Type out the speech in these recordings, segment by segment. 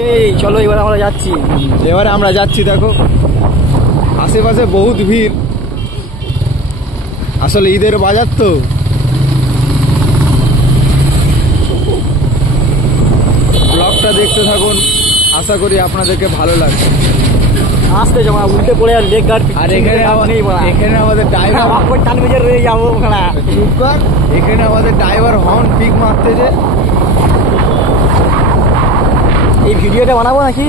এই চলো এবার আমরা যাচ্ছি। এবারে আমরা যাচ্ছি, দেখো আশেপাশে বহুত ভিড়, আসলে ঈদের বাজার তো। ব্লগটা দেখতে থাকুন, আশা করি আপনাদেরকে ভালো লাগবে। আসতে যাবো উল্টে পড়ে আর লেগ গার্ড, আর এখানে আমাদের ড্রাইভার টান বেজে রয়ে যাবো ওখানে। চুপ কর, এখানে আমাদের ড্রাইভার হর্ন পিক মারতেছে। এই ভিডিওটা বানাবো নাকি?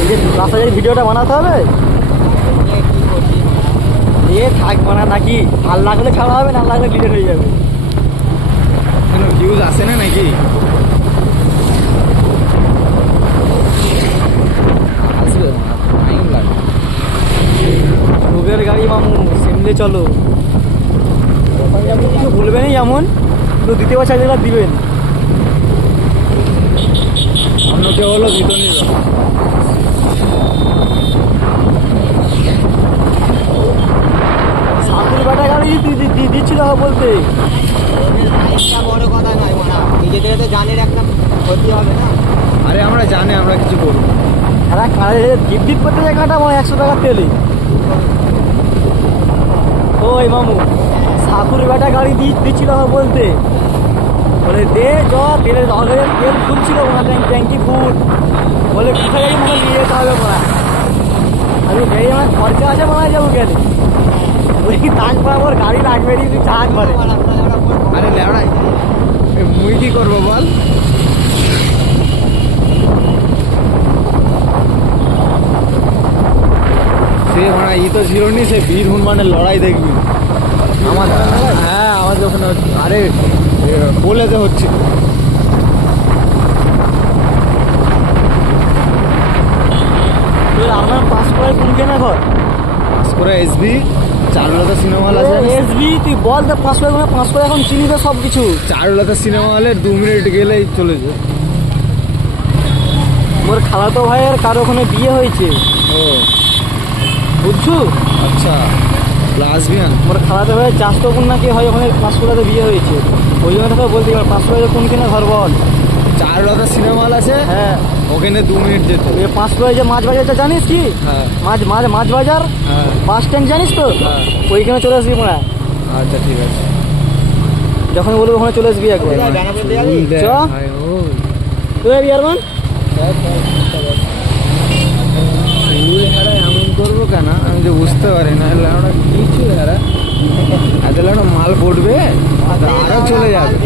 এই যে রাস্তায় ভিডিওটা বানাতে হবে, এ থাকবো না নাকি? ভাল লাগলে ছাড়া হবে, না লাগলে ডিলিট হয়ে যাবে। কোনো ভিউজ আসে না নাকি? আসবে, টাইম লাগবে। রোগের গাড়ি মামু, সেমলে চলো। আপনি কিছু বলবেনই এমন, তো দিতে পারছে যেটা দিবেন। অন্যকে হলো বিতনির সাঁকুর বাটা গাড়ি দিচ্ছিল বলতে। বড় কথা নয়, নিজেদের তো জানের একটা ক্ষতি হবে না। আরে আমরা জানি আমরা কিছু করবো। আর ডিপ ডিপ করতে যায় কাটা 100 টাকা তেলে। ওই মামু সাঁকুর বাটা গাড়ি দিচ্ছিল বলতে, বলে দে জ তেলের তেল ফুল ছিল ট্যাঙ্কি ফুল, বলে কোথায় গাড়ি মনে নিয়ে যেতে হবে মনে। আমি গাড়ি আমার খরচা আছে মনে যাবো গেলে, ওই তাজ আমার গাড়ি লাগবে তুই চার্জ মারে। আরে লেড়াই মুই কি করবো বল? সে মানে ই তো ছিল নি, সে বীর হনুমানের লড়াই দেখবি আমাদের। হ্যাঁ আমাদের ওখানে হচ্ছে। আরে বলেতে হচ্ছে আমার পাস করে কোনকে না ঘর করে এসবি চারুলতা সিনেমা হল আছে। এসবি তুই বল তো 500 এখন চিনিবে সব কিছু। চারুলতা সিনেমা হলে 2 মিনিট গেলেই চলে যায়। মোর খালাতো ভাইয়ের কারো ওখানে বিয়ে হয়েছে, ও বুঝছো? আচ্ছা, লাসবিয়ান। মোর খালাতো ভাইয়ের চাষতো কোন নাকি হয় ওখানে 500 বিয়ে হয়েছে। ওই জন্য তোকে বলতে 500 কোন কিনা ঘর বল। চারুলতা সিনেমা হল আছে, হ্যাঁ ওখানে 2 মিনিট যেতে। 500 যে মাছ বাজারটা জানিস কি? হ্যাঁ মাছ বাজার হ্যাঁ বাস স্ট্যান্ড জানিস তো? হ্যাঁ। ওইখানে চলে আসবি মনে হয়। আচ্ছা ঠিক আছে, যখন বলবো ওখানে চলে আসবি একবার। চ তুই ইয়ারমান এমন করবো কেন আমি যে বুঝতে পারি না। আমরা কিছু এরা এত মাল পড়বে আরো চলে যাবে।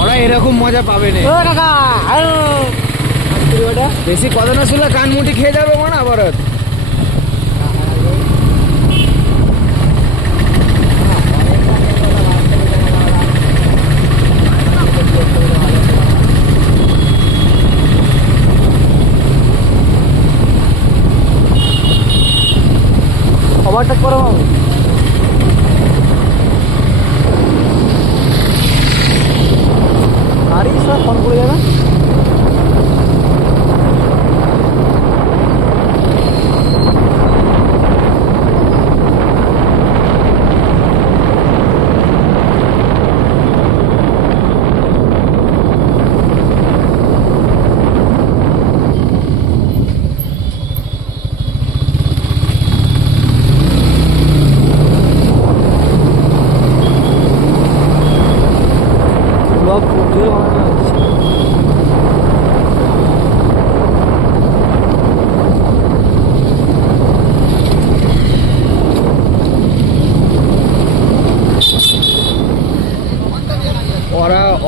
ওরা এরকম মজা পাবে না। ও কাকা বেশি কথা না শুনলে কান মুটি খেয়ে যাবে মনে আবার। খবরটা করো মামু। গাড়ি সব ফোন করে যাবে।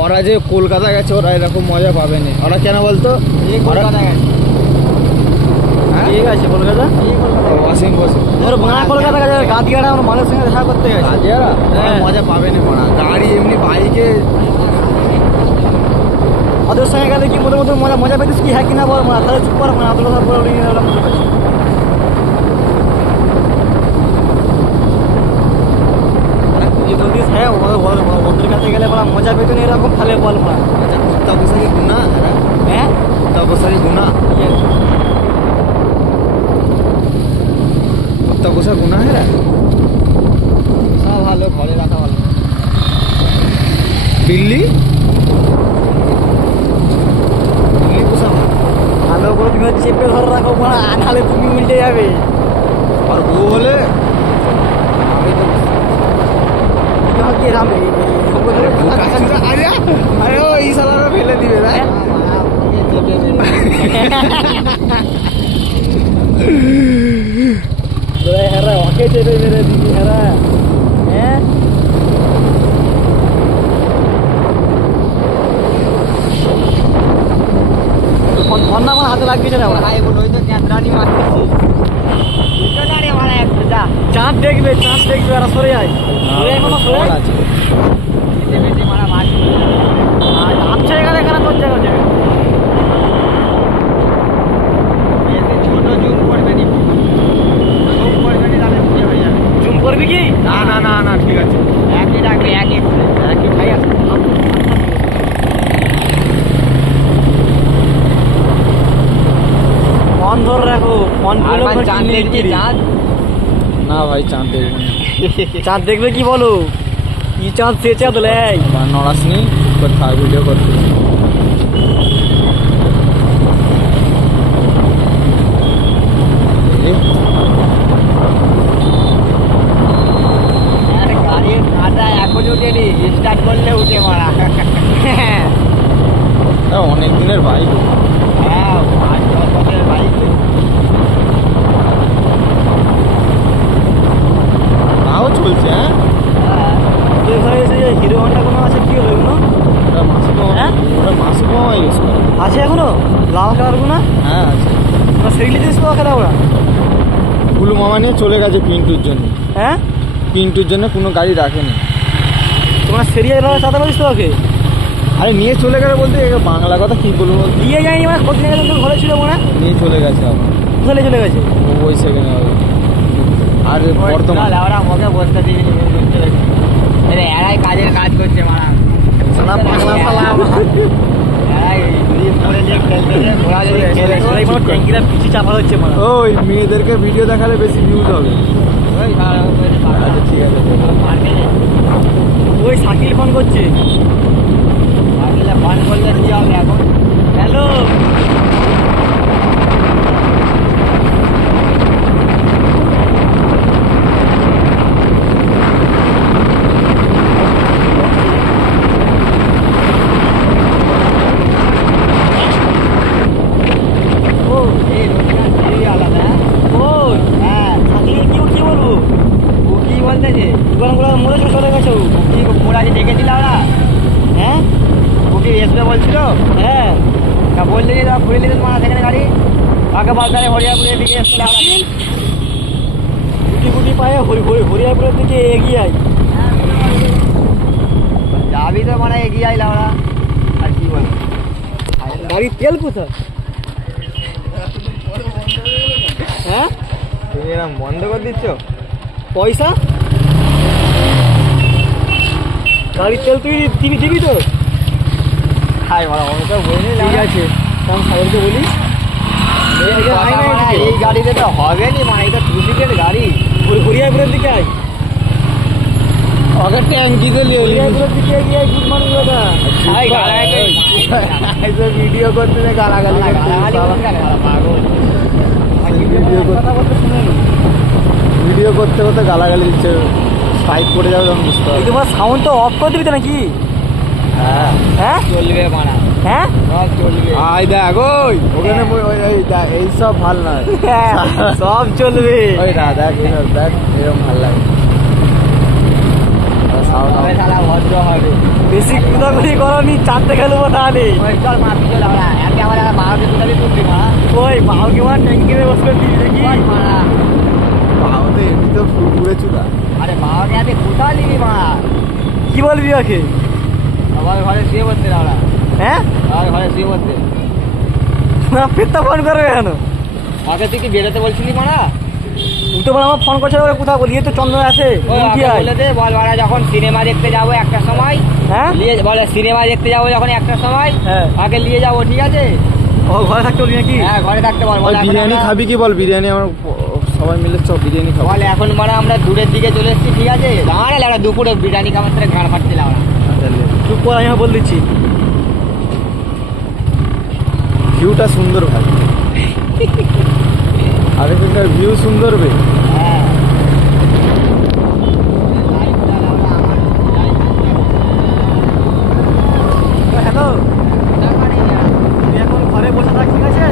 ওরা যে কলকাতা গেছে ওরা এরকম মজা পাবে না। ওরা কেন বলতো? ঠিক আছে কলকাতা ওয়াশিং ওর বাংলা কলকাতা গেছে, গাদিয়ারা আমার মালের সঙ্গে দেখা করতে গেছে। গাদিয়ারা মজা পাবে না মারা। গাড়ি এমনি বাইকে ওদের সঙ্গে গেলে কি মোটামুটি মজা পেতিস কি? হ্যাঁ কিনা বল মা, তাহলে চুপ কর মা, তোর কথা বলে হ্যাঁ ওদের কাছে গেলে মজা পেতো না এরকম, তাহলে বল মা। না হ্যাঁ অত্যাবসারী গুণা অত্যাবসা গুণা হ্যাঁ সব ভালো, ঘরে রাখা ভালো। দিল্লি দিল্লি পোষা ভালো। ভালো করে তুমি চেপে ধরে রাখো মারা, নাহলে তুমি উল্টে যাবে। আর বউ হলে তোমার কি এরম আরে আরে ও এই সালারা ফেলে দিবে না হেরা ওকে চেপে মেরে দিবি হেরা। হ্যাঁ ফোন আমার হাতে লাগছে না ভাই এখন ওই তো ক্যাঁচড়ানি মারতেছি। দুটো দাঁড়ে মারা একটা যা। চাঁদ দেখবে আর সরে যায় সরে যায় মামা সরে যায়। আছে বেটে বেটে মারা মারছি। আর আচ্ছা এখানে কেন তোর জায়গা জায়গা এতে ছোট জুম করবে নি, জুম করবে নি, তাহলে বুঝে হয়ে যাবে। জুম করবি কি? না না না না ঠিক আছে একই ডাকবে, একই করে। একই ভাই আছে ফোন ধরে রাখো ফোন আর ভাই চাঁদ দেখবি, চাঁদ? না ভাই চাঁদ দেখবো না চাঁদ দেখবে কি বলো? কি চাঁদ সে চাঁদ লাই বা নড়াস নি কোথা ভিডিও করতে আরে গাড়ির কাঁটা এখন উঠেনি, স্টার্ট করলে উঠে মারা। অনেক দিনের বাইক হ্যাঁ 5-10 বছরের বাইক। তাও চলছে হ্যাঁ তুই ঘরে এসে যে হিরো হন্ডা কোনো আছে কি হলো এগুলো? ওটা মাসুকো হ্যাঁ? ওটা মাসুকো ইউজ করে আছে এখনো লাল কালার গুলো? হ্যাঁ আছে সেগুলি দিস তো খেলা ওরা। কুলু মামা নিয়ে চলে গেছে পিন্টুর জন্য হ্যাঁ পিন্টুর জন্য কোনো গাড়ি রাখেনি তোমরা সেরিয়া এভাবে চাঁদা পারিস তো ওকে? আরে নিয়ে চলে গেলে বলতে এ বাংলা কথা কি বলবো দিয়ে যায়নি মানে কোথায় গেলে তোর ঘরে ছিল মনে হয়? নিয়ে চলে গেছে আবার কোথায় চলে গেছে? ওই সেকেন্ডে হবে আর বর্তমান ওরা আমাকে বলতে দিবি এরাই কাজের কাজ করছে মারা। সালা পাগলা শালা। এরাই ব্রিজ করে নিয়ে খেলতেছে, ঘোড়া যদি খেলে সবাই কোনো ট্যাঙ্কিরা পিছিয়ে চাপা হচ্ছে মানে। ওই মেয়েদেরকে ভিডিও দেখালে বেশি ভিউজ হবে ওই সারা আচ্ছা ঠিক আছে মারবে না। ওই শাকিল ফোন করছে। মারলে ফোন করলে কি হবে এখন? হ্যালো ও এই রোজগার সেই আলাদা। ওই হ্যাঁ, শাকিল কি বলবো? ও কি বলতেছে? দোকানগুলো মরে চলে গেছে ও। ও কি ঘোড়াকে ডেকেছিল ওরা? হ্যাঁ ও কি এসবে বলছিল? হ্যাঁ তা বললে যে ঘুরে নিতে মারা সেখানে গাড়ি আগে বাজারে হরিয়াপুরের দিকে এসছিল। গুটি গুটি পায়ে হরিয়াপুরের দিকে এগিয়ে আয়। যাবি তো মানে এগিয়ে আইলা ওরা, আর কি বল? গাড়ির তেল কোথায়? হ্যাঁ তুমি এরকম বন্ধ করে দিচ্ছ? পয়সা গাড়ির তেল তুই দিবি তো? হাই মারা আমি তো বলি ঠিক আছে কারণ সাগরকে বলি এই গাড়িতে তো হবে নি মানে, এটা 2 সিটের গাড়ি। হরিয়াপুরের দিকে আয়। ওকে ট্যাঙ্কিতে নিয়ে হরিয়াপুরের দিকে এগিয়ে আয়। গুড মর্নিং দাদা। হাই গাড়ি ভিডিও করতে গালাগালি ভিডিও করতে করতে গালাগালি দিচ্ছে স্ট্রাইক করে যাবে তখন বুঝতে এই হবে তোমার সাউন্ড তো অফ করে দিবি তো নাকি? হ্যাঁ হ্যাঁ চলবে মারা, হ্যাঁ সব চলবে। আই দেখ ওই ওখানে এইসব ভাল নয় সব চলবে। ওই না দেখ এইসব দেখ এরকম ভাল লাগে তবে শালা ভদ্র হবে। বেশি কুদাকুদি করনি, চারটে খেলবো তাহলে। ওই চল মারবি চল আমরা একে আমার বারোটি তুলে তুলবি মারা। ওই বাহুকে মার ট্যাঙ্কিতে বসে দিবি দেখি। চল মারা, ভাবতে এমনি তো ফুরফুরে চুলা আরে বাবাকে হাতে কোথাও নিবি মারা। কি বলবি ওকে? সবার ঘরে শুয়ে বসতে আমরা, হ্যাঁ সবার ঘরে শুয়ে বসতে। না ফিরতে ফোন করবে কেন? ওকে তুই কি বেরোতে বলছিলি মারা? তুই তো বল আমার ফোন করছে ওরা কোথাও বলি, এই তো চন্দ্র আছে। ওই কি ওকে হয়? বলে দে বল মারা যখন সিনেমা দেখতে যাবো একটা সময়, হ্যাঁ নিয়ে বলে সিনেমা দেখতে যাবো যখন একটা সময় হ্যাঁ আগে নিয়ে যাবো, ঠিক আছে? ও ঘরে থাকতে বলি নাকি? হ্যাঁ ঘরে থাকতে বল। ওই বিরিয়ানি খাবি কি বল? বিরিয়ানি আমার সবাই মিলে চল বিরিয়ানি খাবো। বল এখন মানে আমরা দূরের দিকে চলে এসেছি, ঠিক আছে? দাঁড়া লাগা দুপুরে বিরিয়ানি খাবার থেকে ঘাড় ফাটতে লাগা। চুপ করে আমি বল দিচ্ছি। ভিউটা সুন্দর ভাই, আরে এখানকার ভিউ সুন্দর বে। হ্যাঁ হ্যালো, তুই এখন ঘরে বসে থাক, ঠিক আছে?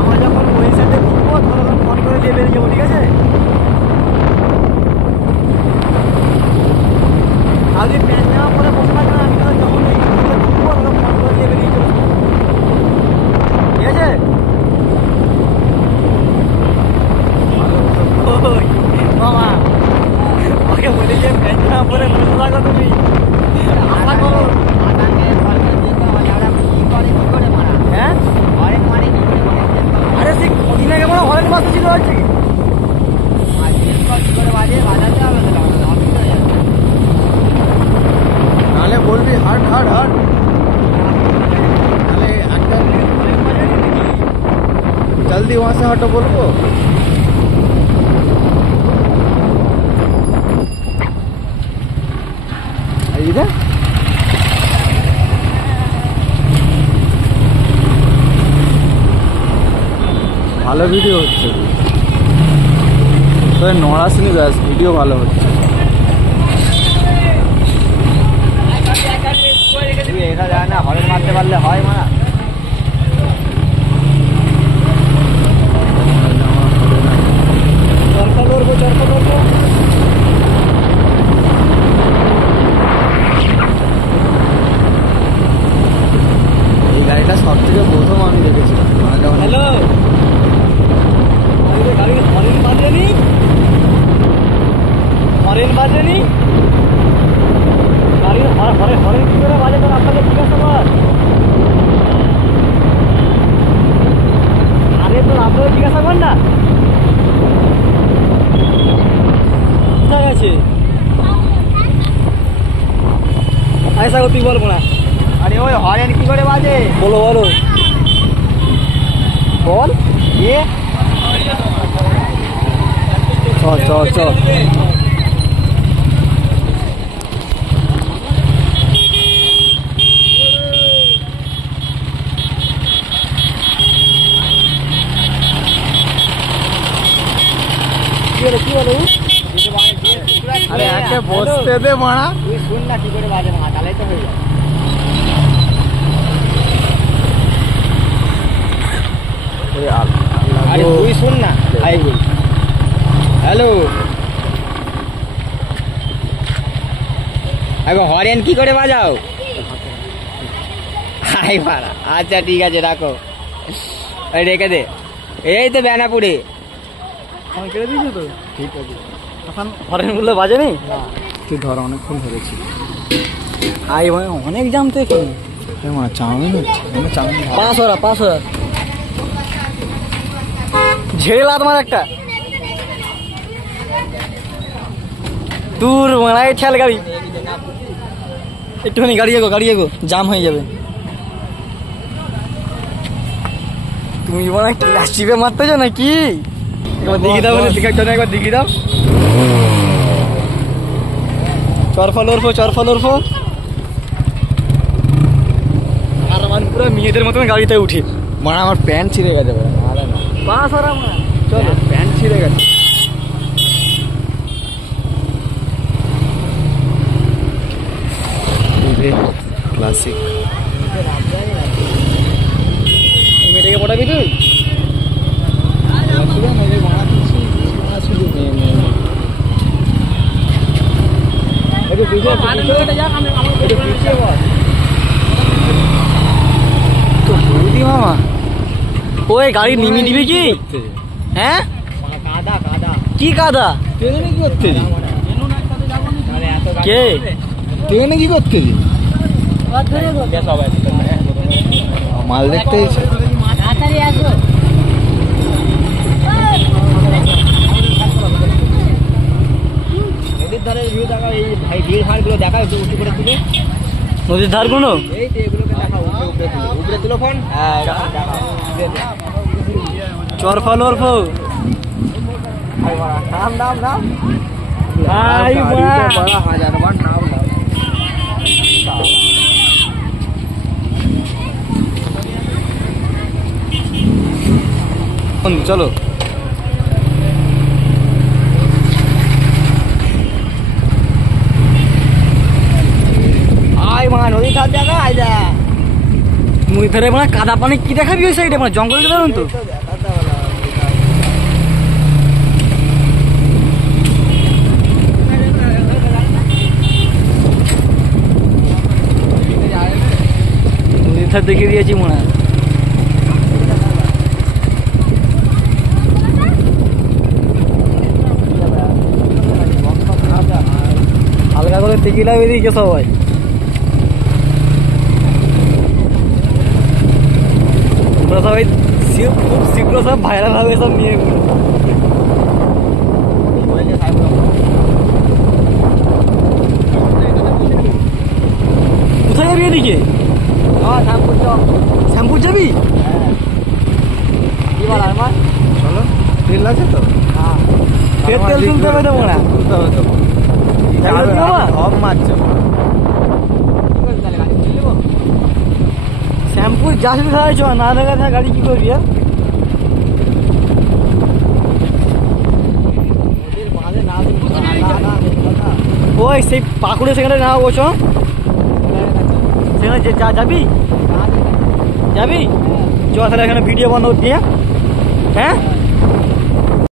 আমরা যখন ওই সাইডে ঢুকবো তখন ফোন করে দিয়ে বেরিয়ে যাবো, ঠিক আছে? আর যদি প্যান্ট জামা পরে বসে থাক না, আমি তাহলে যখন এই সাইডে ঢুকবো তখন ফোন করে দিয়ে বেরিয়ে যাবো, ঠিক আছে? ওই মামা, ওকে বলি যে প্যান্ট জামা পরে বসে থাকো তুমি, আশা করো। হ্যাঁ, আরে সে কদিন আগে মনে হরেন বাসে ছিল আর কি। নাহলে বলবি হাট হাট হাট, নাহলে একটা জলদি वहां से हटो বলবো। इधर ভালো ভিডিও হচ্ছে, তো নড়াসনি যাস, ভিডিও ভালো হচ্ছে। এটা যায় না, হরেন মারতে পারলে হয় মারা। চরকা ধরবো, চরকা ধরবো। এই গাড়িটা সব থেকে প্রথম আমি দেখেছিলাম। হ্যালো, গাড়ির হরেন বাজেনি, হরেন বাজেনি, গাড়ির হরেন কি করে বাজে তোর আপনাকে জিজ্ঞাসা কর। আরে তোর আপনাকে জিজ্ঞাসা কর না, কোথায় আছে? আয়সা তুই বলবো না। আরে ওই হরেন কি করে বাজে? বলো বলো, বল। এ চল চল চল, কি বলে, কি বলে? আরে একে বসতে দে মারা। তুই শুন না কি করে বাজে মা, তাহলেই তো হয়ে যায়। আরে তুই শুন না, আই বল। হ্যালো, এখন হরেন কি করে বাজাও? আই পারা, আচ্ছা ঠিক আছে রাখো, এই রেখে দে। এই তো বেনাপুরে। ফোন কেটে দিয়েছো তো? ঠিক আছে, এখন হরেন গুলো বাজেনি? তুই ধর, অনেকক্ষণ ধরেছি। আই ভাই অনেক জাম তো এখানে। মা চাউমিন হচ্ছে, আমি চাউমিন খাবো। 500 ঝেড়ে লাত মার একটা দূর মারাই ঠেল গাড়ি, একটুখানি গাড়ি এগো, জাম হয়ে যাবে। তুমি মানে ক্লাস চিপে মারতেছো নাকি? একবার দেখি দাও, একবার দেখি দাও। চরফল ওরফো আর আমার পুরো মেয়েদের মতন গাড়িতে উঠে মানে আমার প্যান্ট ছিঁড়ে গেছে ভাই, নাহলে না। চলো, প্যান্ট ছিঁড়ে গেছে। ক্লাসিক মেয়েটাকে পটাবি তুই? তো বৌদি মামা, ওই গাড়ি নিমি দিবি কি? হ্যাঁ, কাদা কাদা কি কাদা? ট্রেনে কি করতে দি? কে ট্রেনে কি করতে দি? মাল দেখতে এসে। নদীর ধারে ভিউ দেখা, এই ভাই ভিড় ভাড় গুলো দেখা, একটু উঁচু করে তুলে। নদীর ধার কোনো এই তো এগুলোকে দেখাও, উপরে তুলো ফোন। হ্যাঁ এরকম দেখাও। চর ফল অর্ফ নাম নাম নাম ভাই बड़ा 1000 বার নাম নাম। চলো আয় মা নদী ধার দেখা আয় যা। নদীর ধারে মানে কাদা পানি কি দেখাবি ওই সাইডে মানে জঙ্গল ধরুন তো নদীর ধার দেখে দিয়েছি মনে হয় হালকা করে টিকিলা বেরিয়েছে সবাই তোমরা সবাই খুব শীঘ্র সব ভাইরাল হবে সব নিয়ে কোথায় যাবি এদিকে শ্যামপুর যাবি কি বল আমার চলো তেল আছে তো তেল তেল তুলতে হবে তো মনে তুলতে হবে তো সব মারছে শ্যামপুর যাস কোথায় চ না দেখা থাকে গাড়ি কি করবি আর ওই সেই পাকুড়ে সেখানে না ও চ সেখানে যাবি যাবি চ তাহলে এখানে ভিডিও বন্ধ করছি হ্যাঁ